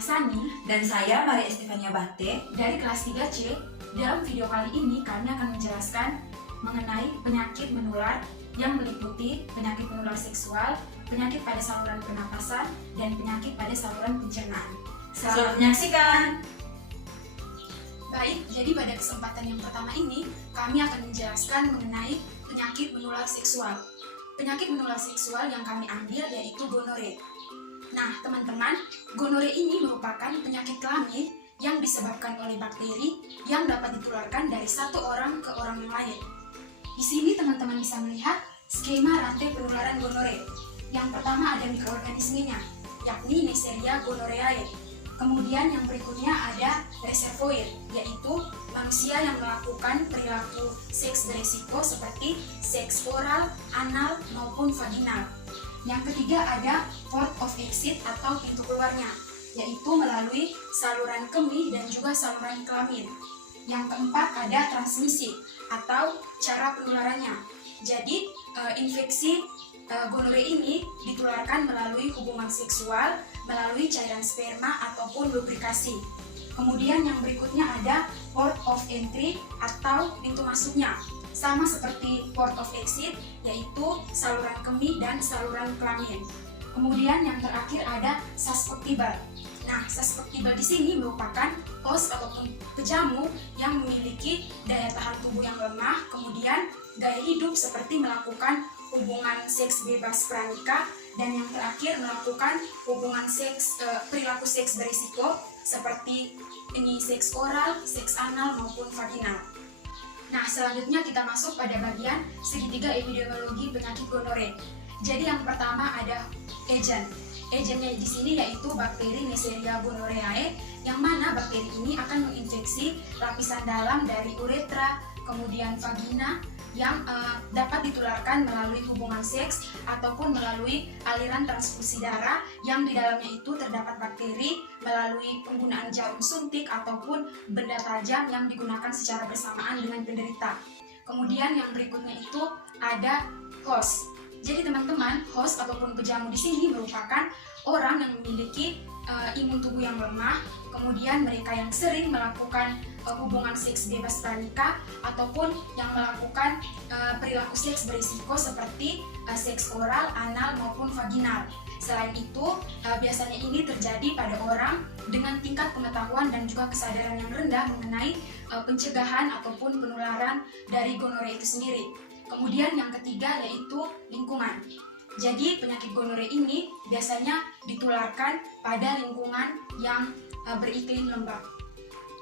Sani dan saya Maria Estefania Bate dari kelas 3C. Dalam video kali ini kami akan menjelaskan mengenai penyakit menular yang meliputi penyakit menular seksual, penyakit pada saluran pernapasan, dan penyakit pada saluran pencernaan. Selamat menyaksikan. Baik, jadi pada kesempatan yang pertama ini kami akan menjelaskan mengenai penyakit menular seksual. Penyakit menular seksual yang kami ambil yaitu gonore. Nah, teman-teman, gonore ini merupakan penyakit kelamin yang disebabkan oleh bakteri yang dapat ditularkan dari satu orang ke orang yang lain. Di sini teman-teman bisa melihat skema rantai penularan gonore. Yang pertama ada mikroorganismenya, yakni Neisseria gonorrhoeae. Kemudian yang berikutnya ada reservoir, yaitu manusia yang melakukan perilaku seks beresiko seperti seks oral, anal, maupun vaginal. Yang ketiga ada port of exit atau pintu keluarnya, yaitu melalui saluran kemih dan juga saluran kelamin. Yang keempat ada transmisi atau cara penularannya. Jadi infeksi gonore ini ditularkan melalui hubungan seksual, melalui cairan sperma ataupun lubrikasi. Kemudian yang berikutnya ada port of entry atau pintu masuknya. Sama seperti port of exit, yaitu saluran kemih dan saluran kelamin. Kemudian yang terakhir ada susceptible. Nah, susceptible di sini merupakan host ataupun pejamu yang memiliki daya tahan tubuh yang lemah, kemudian gaya hidup seperti melakukan hubungan seks bebas pranikah, dan yang terakhir melakukan hubungan seks perilaku seks berisiko seperti ini seks oral, seks anal maupun vaginal. Nah, selanjutnya kita masuk pada bagian segitiga epidemiologi penyakit gonore. Jadi yang pertama ada agent. Agentnya di sini yaitu bakteri Neisseria gonorrhoeae, yang mana bakteri ini akan menginfeksi lapisan dalam dari uretra, kemudian vagina, yang dapat ditularkan melalui hubungan seks ataupun melalui aliran transfusi darah yang di dalamnya itu terdapat bakteri melalui penggunaan jarum suntik ataupun benda tajam yang digunakan secara bersamaan dengan penderita. Kemudian yang berikutnya itu ada host. Jadi teman-teman, host ataupun pejamu di sini merupakan orang yang memiliki imun tubuh yang lemah, kemudian mereka yang sering melakukan hubungan seks bebas pranikah ataupun yang melakukan perilaku seks berisiko seperti seks oral, anal maupun vaginal. Selain itu, biasanya ini terjadi pada orang dengan tingkat pengetahuan dan juga kesadaran yang rendah mengenai pencegahan ataupun penularan dari gonore itu sendiri. Kemudian yang ketiga yaitu lingkungan. Jadi penyakit gonore ini biasanya ditularkan pada lingkungan yang beriklim lembab.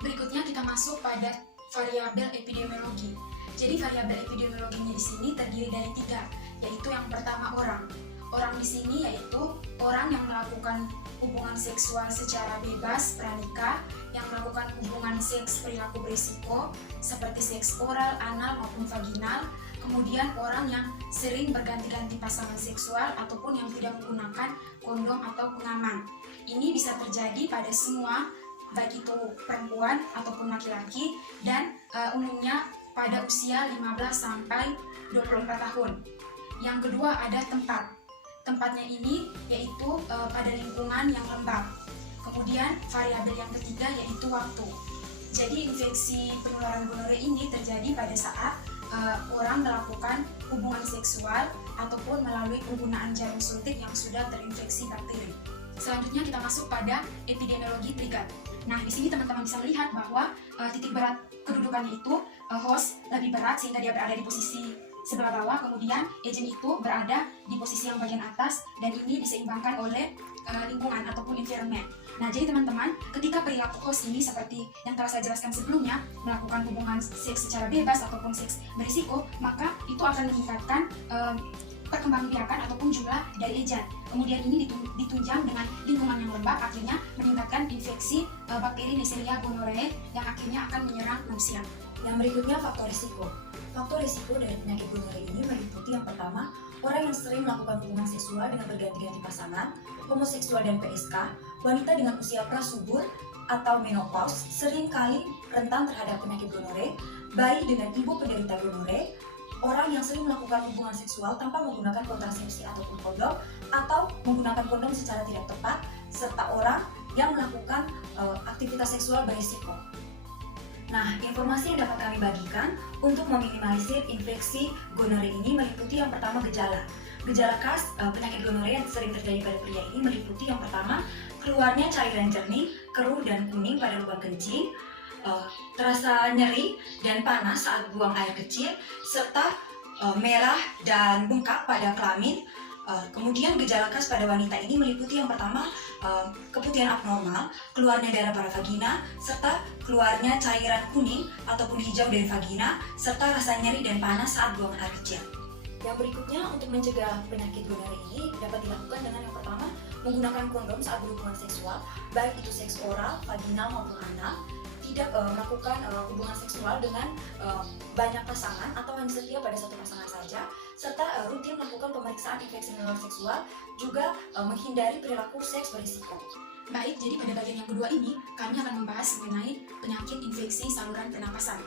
Berikutnya kita masuk pada variabel epidemiologi. Jadi variabel epidemiologinya di sini terdiri dari 3, yaitu yang pertama orang. Orang di sini yaitu orang yang melakukan hubungan seksual secara bebas pranikah, yang melakukan hubungan seks perilaku berisiko seperti seks oral, anal maupun vaginal. Kemudian orang yang sering berganti-ganti pasangan seksual ataupun yang tidak menggunakan kondom atau pengaman. Ini bisa terjadi pada semua, baik itu perempuan ataupun laki-laki, dan umumnya pada usia 15 sampai 24 tahun. Yang kedua ada tempat. Tempatnya ini yaitu pada lingkungan yang lembab. Kemudian variabel yang ketiga yaitu waktu. Jadi infeksi penularan gonore ini terjadi pada saat orang melakukan hubungan seksual ataupun melalui penggunaan jarum suntik yang sudah terinfeksi bakteri. Selanjutnya kita masuk pada epidemiologi trigger. Nah, di sini teman-teman bisa melihat bahwa titik berat kedudukannya itu host lebih berat sehingga dia berada di posisi sebelah bawah, kemudian agent itu berada di posisi yang bagian atas, dan ini diseimbangkan oleh lingkungan ataupun environment. Nah, jadi teman-teman, ketika perilaku host ini seperti yang telah saya jelaskan sebelumnya, melakukan hubungan seks secara bebas ataupun seks berisiko, maka itu akan meningkatkan perkembangbiakan ataupun jumlah dari agent. Kemudian ini ditunjang dengan lingkungan yang lembab, akhirnya meningkatkan infeksi bakteri Neisseria gonorrhoeae yang akhirnya akan menyerang manusia. Yang berikutnya faktor risiko. Faktor risiko dari penyakit gonore ini meliputi yang pertama, orang yang sering melakukan hubungan seksual dengan berganti-ganti pasangan, homoseksual dan PSK, wanita dengan usia prasubur atau menopause sering kali rentan terhadap penyakit gonore, bayi dengan ibu penderita gonore, orang yang sering melakukan hubungan seksual tanpa menggunakan kontrasepsi ataupun kondom, atau menggunakan kondom secara tidak tepat, serta orang yang melakukan aktivitas seksual berisiko. Nah, informasi yang dapat kami bagikan untuk meminimalisir infeksi gonore ini meliputi yang pertama gejala. Gejala khas penyakit gonore yang sering terjadi pada pria ini meliputi yang pertama keluarnya cairan jernih, keruh dan kuning pada lubang kencing, terasa nyeri dan panas saat buang air kecil, serta merah dan bengkak pada kelamin. Kemudian gejala khas pada wanita ini meliputi yang pertama keputihan abnormal, keluarnya darah pada vagina, serta keluarnya cairan kuning ataupun hijau dari vagina, serta rasa nyeri dan panas saat buang air kecil. Yang berikutnya, untuk mencegah penyakit gonore ini dapat dilakukan dengan yang pertama menggunakan kondom saat berhubungan seksual, baik itu seks oral, vaginal maupun anal. Tidak melakukan hubungan seksual dengan banyak pasangan atau hanya setia pada satu pasangan saja, serta rutin melakukan pemeriksaan infeksi menular seksual, juga menghindari perilaku seks berisiko. Baik, jadi pada bagian yang kedua ini kami akan membahas mengenai penyakit infeksi saluran pernapasan.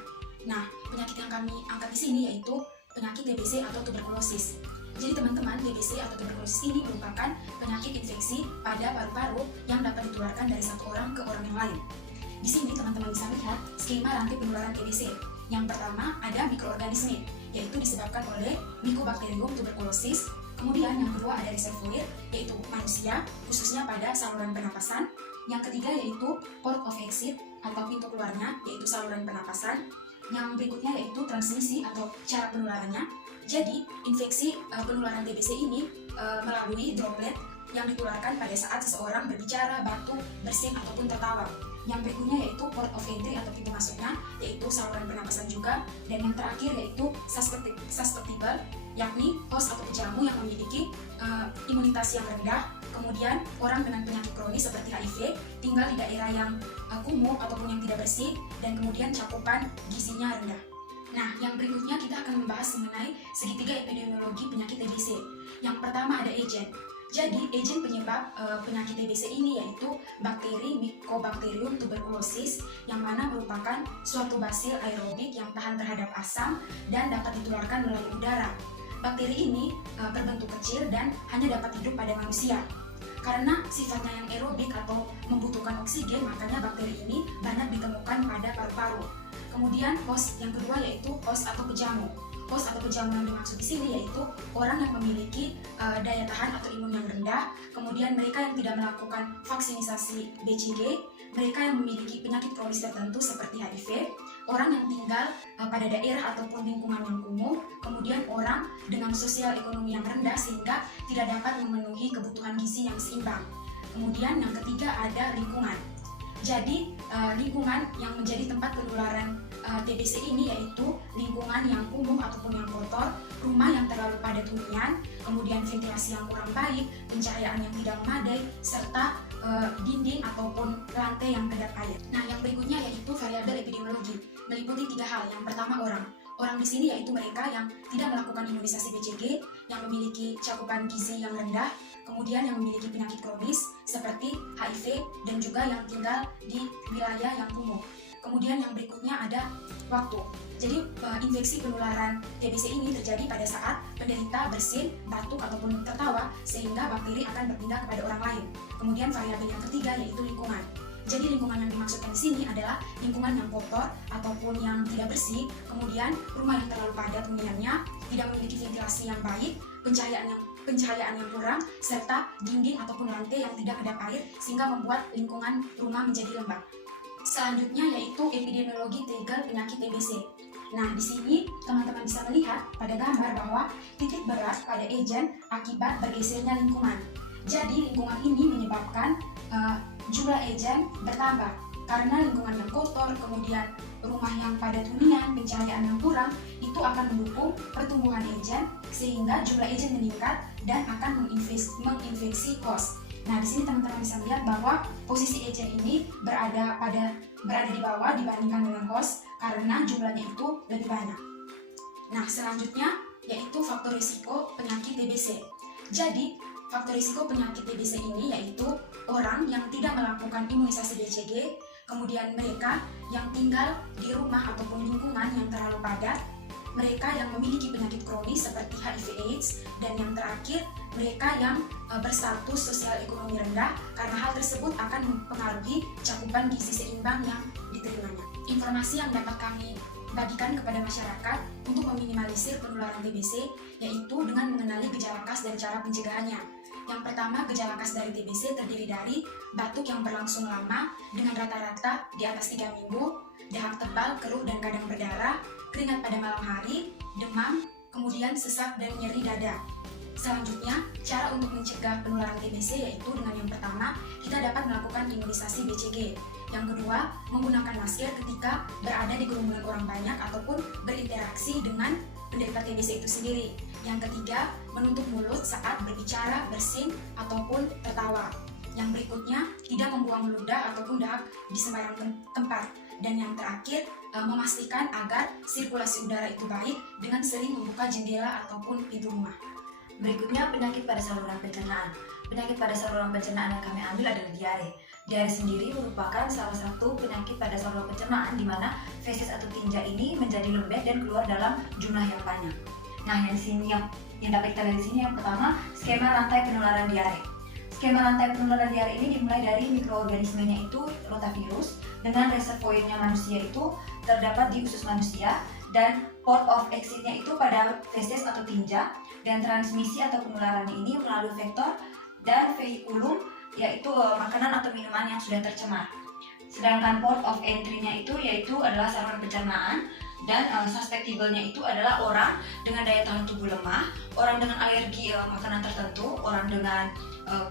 Nah, penyakit yang kami angkat di sini yaitu penyakit TBC atau tuberkulosis. Jadi teman-teman, TBC atau tuberkulosis ini merupakan penyakit infeksi pada paru-paru yang dapat ditularkan dari satu orang ke orang yang lain. Di sini teman-teman bisa lihat skema rantai penularan TBC. Yang pertama ada mikroorganisme, yaitu disebabkan oleh Mycobacterium tuberculosis. Kemudian yang kedua ada reservoir, yaitu manusia, khususnya pada saluran pernapasan. Yang ketiga yaitu port of exit atau pintu keluarnya, yaitu saluran pernapasan. Yang berikutnya yaitu transmisi atau cara penularannya. Jadi infeksi penularan TBC ini melalui droplet yang ditularkan pada saat seseorang berbicara, batuk, bersin ataupun tertawa. Yang berikutnya yaitu port of entry atau pintu masuknya, yaitu saluran pernapasan juga. Dan yang terakhir yaitu susceptible, yakni host atau pejamu yang memiliki imunitas yang rendah. Kemudian orang dengan penyakit kronis seperti HIV, tinggal di daerah yang kumuh ataupun yang tidak bersih, dan kemudian cakupan gizinya rendah. Nah, yang berikutnya kita akan membahas mengenai segitiga epidemiologi penyakit TBC. Yang pertama ada agent. Jadi, agen penyebab penyakit TBC ini yaitu bakteri Mycobacterium tuberculosis, yang mana merupakan suatu basil aerobik yang tahan terhadap asam dan dapat ditularkan melalui udara. Bakteri ini berbentuk kecil dan hanya dapat hidup pada manusia. Karena sifatnya yang aerobik atau membutuhkan oksigen, makanya bakteri ini banyak ditemukan pada paru-paru. Kemudian host yang kedua yaitu host atau pejamu. Host atau pejamu yang dimaksud di sini yaitu orang yang memiliki daya tahan atau imun yang rendah, kemudian mereka yang tidak melakukan vaksinisasi BCG, mereka yang memiliki penyakit kronis tertentu seperti HIV, orang yang tinggal pada daerah ataupun lingkungan yang kumuh, kemudian orang dengan sosial ekonomi yang rendah sehingga tidak dapat memenuhi kebutuhan gizi yang seimbang. Kemudian yang ketiga ada lingkungan. Jadi lingkungan yang menjadi tempat penularan TBC ini yaitu lingkungan yang kumuh ataupun yang kotor, rumah yang terlalu padat hunian, kemudian ventilasi yang kurang baik, pencahayaan yang tidak memadai, serta dinding ataupun lantai yang kedap air. Nah, yang berikutnya yaitu variabel epidemiologi, meliputi 3 hal. Yang pertama orang. Orang di sini yaitu mereka yang tidak melakukan imunisasi BCG, yang memiliki cakupan gizi yang rendah, kemudian yang memiliki penyakit kronis seperti HIV, dan juga yang tinggal di wilayah yang kumuh. Kemudian yang berikutnya ada waktu. Jadi infeksi penularan TBC ini terjadi pada saat penderita bersin, batuk ataupun tertawa sehingga bakteri akan berpindah kepada orang lain. Kemudian variabel yang ketiga yaitu lingkungan. Jadi lingkungan yang dimaksudkan di sini adalah lingkungan yang kotor ataupun yang tidak bersih, kemudian rumah yang terlalu padat huniannya, tidak memiliki ventilasi yang baik, pencahayaan yang kurang, serta dinding ataupun lantai yang tidak kedap air sehingga membuat lingkungan rumah menjadi lembab. Selanjutnya yaitu epidemiologi trigger penyakit TBC. Nah, di sini teman-teman bisa melihat pada gambar bahwa titik berat pada agen akibat bergesernya lingkungan. Jadi lingkungan ini menyebabkan jumlah agen bertambah karena lingkungan yang kotor, kemudian rumah yang padat hunian, pencahayaan yang kurang, itu akan mendukung pertumbuhan agen sehingga jumlah agen meningkat dan akan menginfeksi host. Nah, di sini teman-teman bisa lihat bahwa posisi agen ini berada di bawah dibandingkan dengan host karena jumlahnya itu lebih banyak. Nah, selanjutnya yaitu faktor risiko penyakit TBC. Jadi, faktor risiko penyakit TBC ini yaitu orang yang tidak melakukan imunisasi BCG, kemudian mereka yang tinggal di rumah ataupun lingkungan yang terlalu padat, mereka yang memiliki penyakit kronis seperti HIV/AIDS, dan yang terakhir mereka yang berstatus sosial ekonomi rendah, karena hal tersebut akan mempengaruhi cakupan gizi seimbang yang diterimanya. Informasi yang dapat kami bagikan kepada masyarakat untuk meminimalisir penularan TBC yaitu dengan mengenali gejala khas dan cara pencegahannya. Yang pertama, gejala khas dari TBC terdiri dari batuk yang berlangsung lama dengan rata-rata di atas 3 minggu, dahak tebal, keruh dan kadang berdarah, keringat pada malam hari, demam, kemudian sesak dan nyeri dada. Selanjutnya, cara untuk mencegah penularan TBC yaitu dengan yang pertama, kita dapat melakukan imunisasi BCG. Yang kedua, menggunakan masker ketika berada di kerumunan orang banyak ataupun berinteraksi dengan penderita TBC itu sendiri. Yang ketiga, menutup mulut saat berbicara, bersin, ataupun tertawa. Yang berikutnya, tidak membuang ludah ataupun dahak di sembarang tempat. Dan yang terakhir, memastikan agar sirkulasi udara itu baik dengan sering membuka jendela ataupun pintu rumah. Berikutnya, penyakit pada saluran pencernaan. Penyakit pada saluran pencernaan yang kami ambil adalah diare. Diare sendiri merupakan salah satu penyakit pada saluran pencernaan di mana feses atau tinja ini menjadi lembek dan keluar dalam jumlah yang banyak. Nah, yang dapat kita lihat di sini yang pertama, skema rantai penularan diare. Skema rantai penularan diare ini dimulai dari mikroorganismenya itu rotavirus, dengan reservoirnya manusia itu terdapat di usus manusia, dan port of exit-nya itu pada feses atau tinja, dan transmisi atau penularannya ini melalui vektor dan vehikulum, yaitu makanan atau minuman yang sudah tercemar. Sedangkan port of entry-nya itu yaitu adalah saluran pencernaan, dan susceptible-nya itu adalah orang dengan daya tahan tubuh lemah, orang dengan alergi makanan tertentu, orang dengan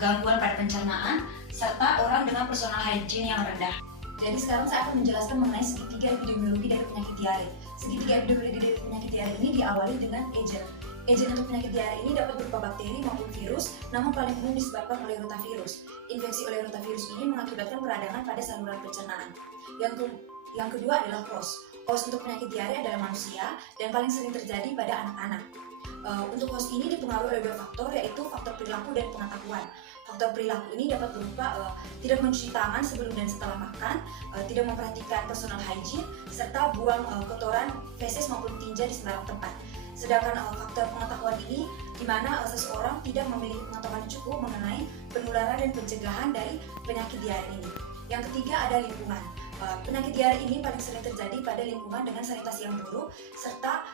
gangguan pada pencernaan, serta orang dengan personal hygiene yang rendah. Jadi sekarang saya akan menjelaskan mengenai segitiga epidemiologi dari penyakit diare. Segitiga epidemiologi dari penyakit diare ini diawali dengan agent. Agent untuk penyakit diare ini dapat berupa bakteri maupun virus, namun paling umum disebabkan oleh rotavirus. Infeksi oleh rotavirus ini mengakibatkan peradangan pada saluran pencernaan. Yang kedua adalah host. Host untuk penyakit diare adalah manusia dan paling sering terjadi pada anak-anak. Untuk host ini dipengaruhi oleh 2 faktor, yaitu faktor perilaku dan pengetahuan. Faktor perilaku ini dapat berupa tidak mencuci tangan sebelum dan setelah makan, tidak memperhatikan personal hygiene, serta buang kotoran feses maupun tinja di sembarang tempat. Sedangkan faktor pengetahuan ini di mana seseorang tidak memiliki pengetahuan cukup mengenai penularan dan pencegahan dari penyakit diare ini. Yang ketiga ada lingkungan. Penyakit diare ini paling sering terjadi pada lingkungan dengan sanitasi yang buruk, serta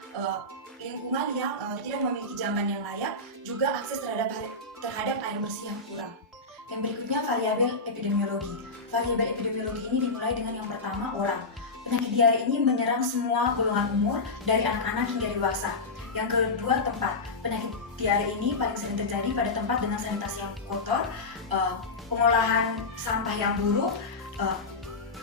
lingkungan yang tidak memiliki jamban yang layak, juga akses terhadap air bersih yang kurang. Yang berikutnya variabel epidemiologi. Variabel epidemiologi ini dimulai dengan yang pertama orang. Penyakit diare ini menyerang semua golongan umur dari anak-anak hingga dewasa. Yang kedua tempat. Penyakit diare ini paling sering terjadi pada tempat dengan sanitasi yang kotor, pengolahan sampah yang buruk,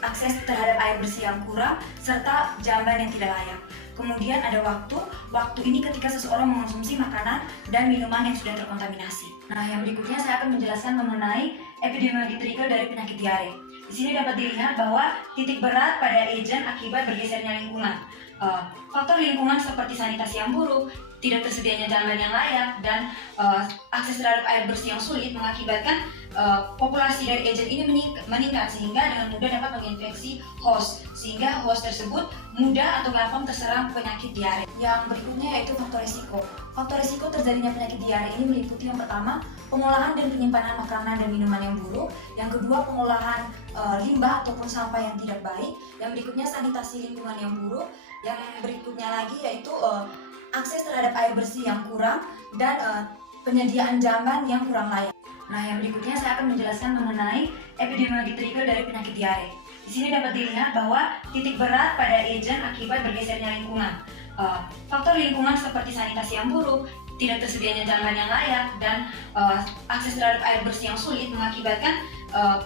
akses terhadap air bersih yang kurang, serta jamban yang tidak layak. Kemudian ada waktu. Waktu ini ketika seseorang mengonsumsi makanan dan minuman yang sudah terkontaminasi. Nah, yang berikutnya saya akan menjelaskan mengenai epidemiologi trigger dari penyakit diare. Di sini dapat dilihat bahwa titik berat pada agent akibat bergesernya lingkungan. Faktor lingkungan seperti sanitasi yang buruk, tidak tersedianya jamban yang layak, dan akses terhadap air bersih yang sulit mengakibatkan populasi dari agent ini meningkat sehingga dengan mudah dapat menginfeksi host, sehingga host tersebut mudah atau gampang terserang penyakit diare. Yang berikutnya yaitu faktor risiko. Faktor risiko terjadinya penyakit diare ini meliputi yang pertama, pengolahan dan penyimpanan makanan dan minuman yang buruk. Yang kedua, pengolahan limbah ataupun sampah yang tidak baik. Yang berikutnya, sanitasi lingkungan yang buruk. Yang berikutnya lagi yaitu akses terhadap air bersih yang kurang dan penyediaan jamban yang kurang layak. Nah, yang berikutnya saya akan menjelaskan mengenai epidemiologi trigger dari penyakit diare. Di sini dapat dilihat bahwa titik berat pada agent akibat bergesernya lingkungan. Faktor lingkungan seperti sanitasi yang buruk, tidak tersedianya jamban yang layak, dan akses terhadap air bersih yang sulit mengakibatkan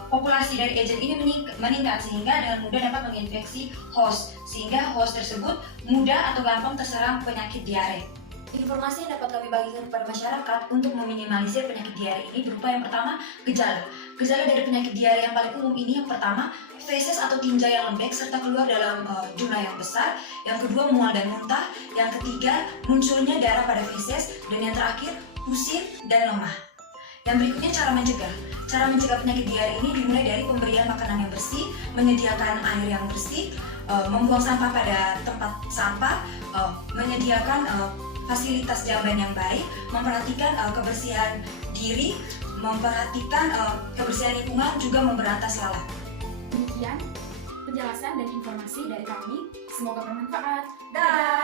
populasi dari agent ini meningkat sehingga dengan mudah dapat menginfeksi host, sehingga host tersebut mudah atau gampang terserang penyakit diare. Informasi yang dapat kami bagikan kepada masyarakat untuk meminimalisir penyakit diare ini berupa yang pertama, gejala. Gejala dari penyakit diare yang paling umum ini yang pertama, feses atau tinja yang lembek serta keluar dalam jumlah yang besar. Yang kedua, mual dan muntah. Yang ketiga, munculnya darah pada feses. Dan yang terakhir, pusing dan lemah. Yang berikutnya, cara mencegah. Cara mencegah penyakit diare ini dimulai dari pemberian makanan yang bersih, menyediakan air yang bersih, membuang sampah pada tempat sampah, menyediakan fasilitas jamban yang baik, memperhatikan kebersihan diri, memperhatikan kebersihan lingkungan, juga memberantas lalat. Demikian penjelasan dan informasi dari kami. Semoga bermanfaat. Dah.